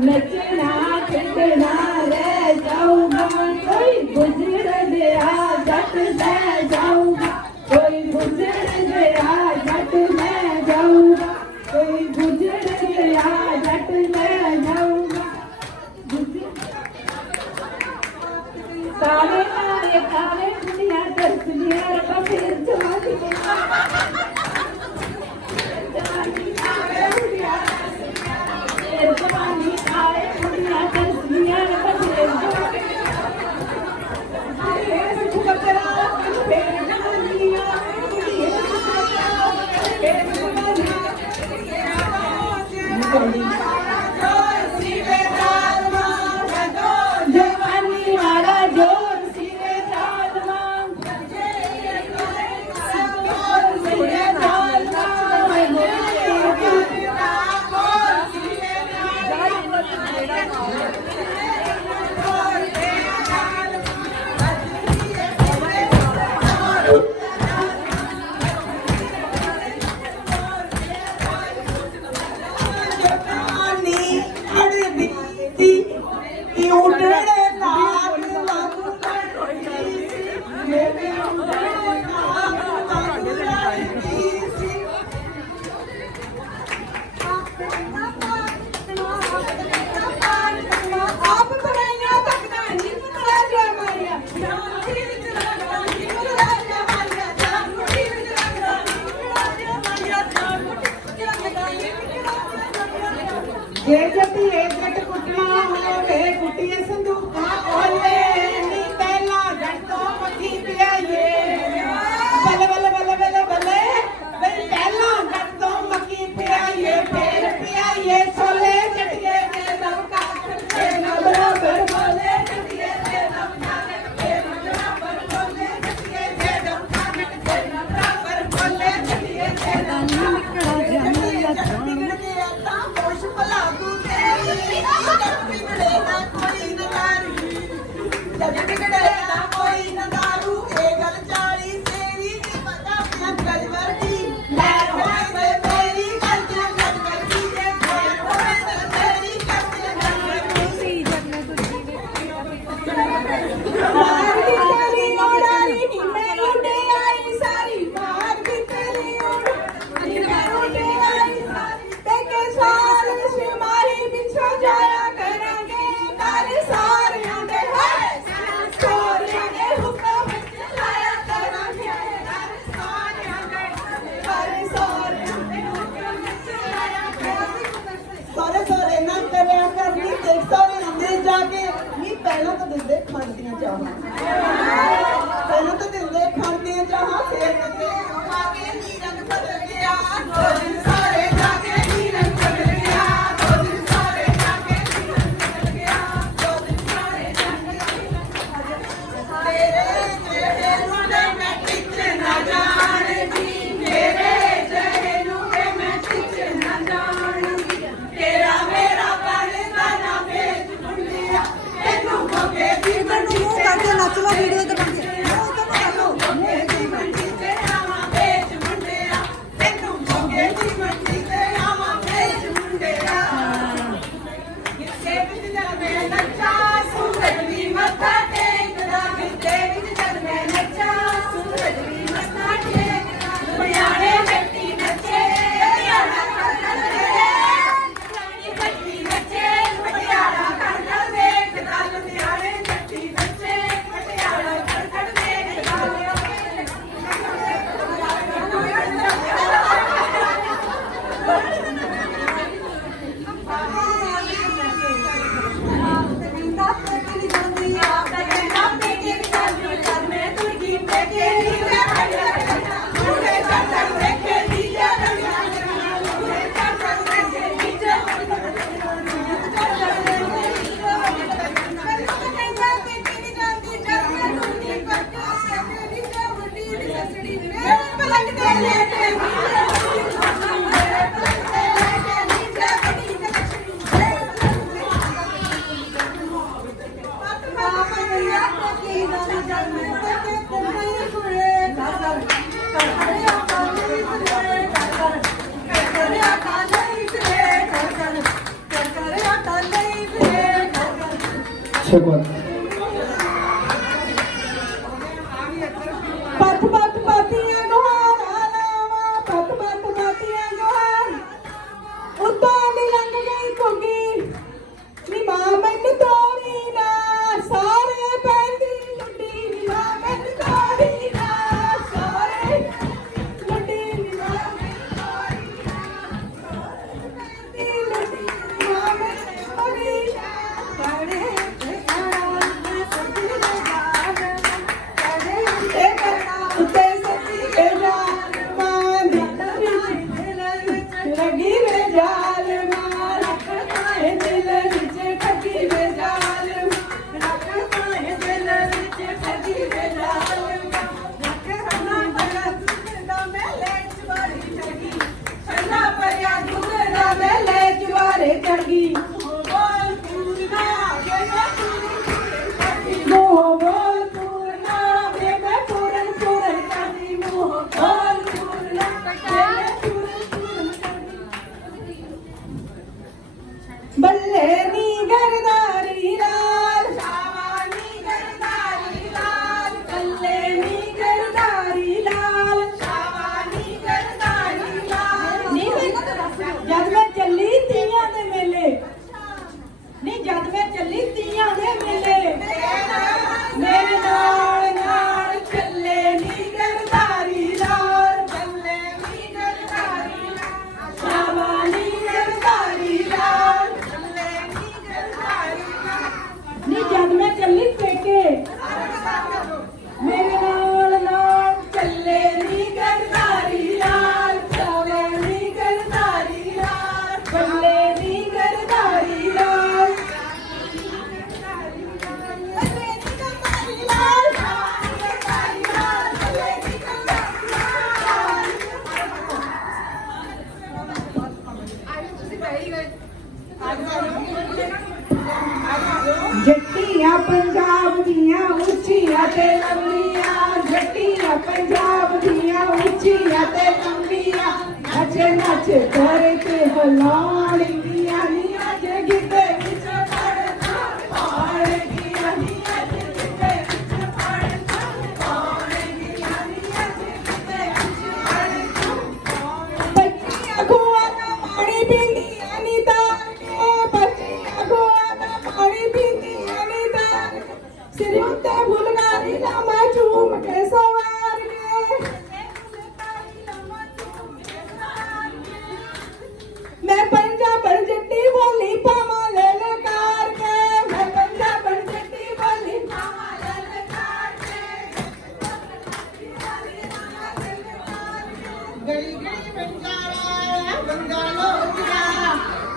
નચના કિતના રે જાઉં કોઈ ગુજર ગયા જટ મે જાઉં કોઈ ગુજર ગયા જટ મે જાઉં કોઈ ગુજર ગયા જટ મે જાઉં તારે તારે દુનિયા દસ દિયા રબ ફિર જવા 叫切过 ਲਾਲ ਦੀਆਂ ਨੀਆਂ ਜਗਦੇ ਵਿੱਚ ਪੜਦਾ ਪਾਲ ਦੀਆਂ ਨੀਆਂ ਜਗਦੇ ਵਿੱਚ ਪੜਦਾ ਪਾਲ ਦੀਆਂ ਨੀਆਂ ਜਗਦੇ ਵਿੱਚ ਪੜਦਾ ਬੱਚੀਆਂ ਗੋਆ ਦਾ ਪਾਣੀ ਪੀਂਦੀਆਂ ਨੀ ਤਾਰ ਕੇ, ਬੱਚੀਆਂ ਗੋਆ ਦਾ ਪਾਣੀ ਪੀਂਦੀਆਂ ਨੀ ਤਾਰ ਸਿਰ ਉੱਤੇ ਫੁਲਕਾਰੀ ਨਾ ਮੈਂ ਝੂਮ ਕੇ ਸੋ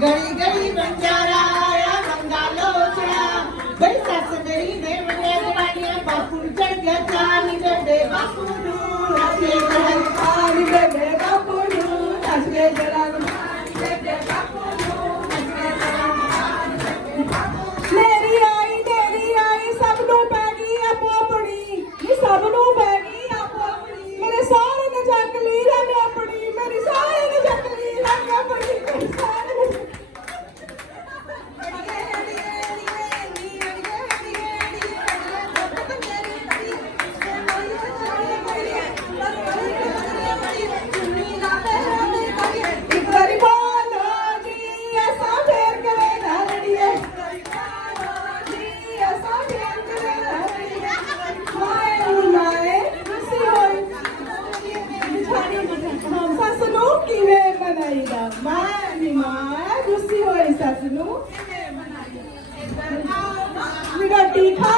ਗਲੀ ਗਲੀ ਬੰਦ We got the economy.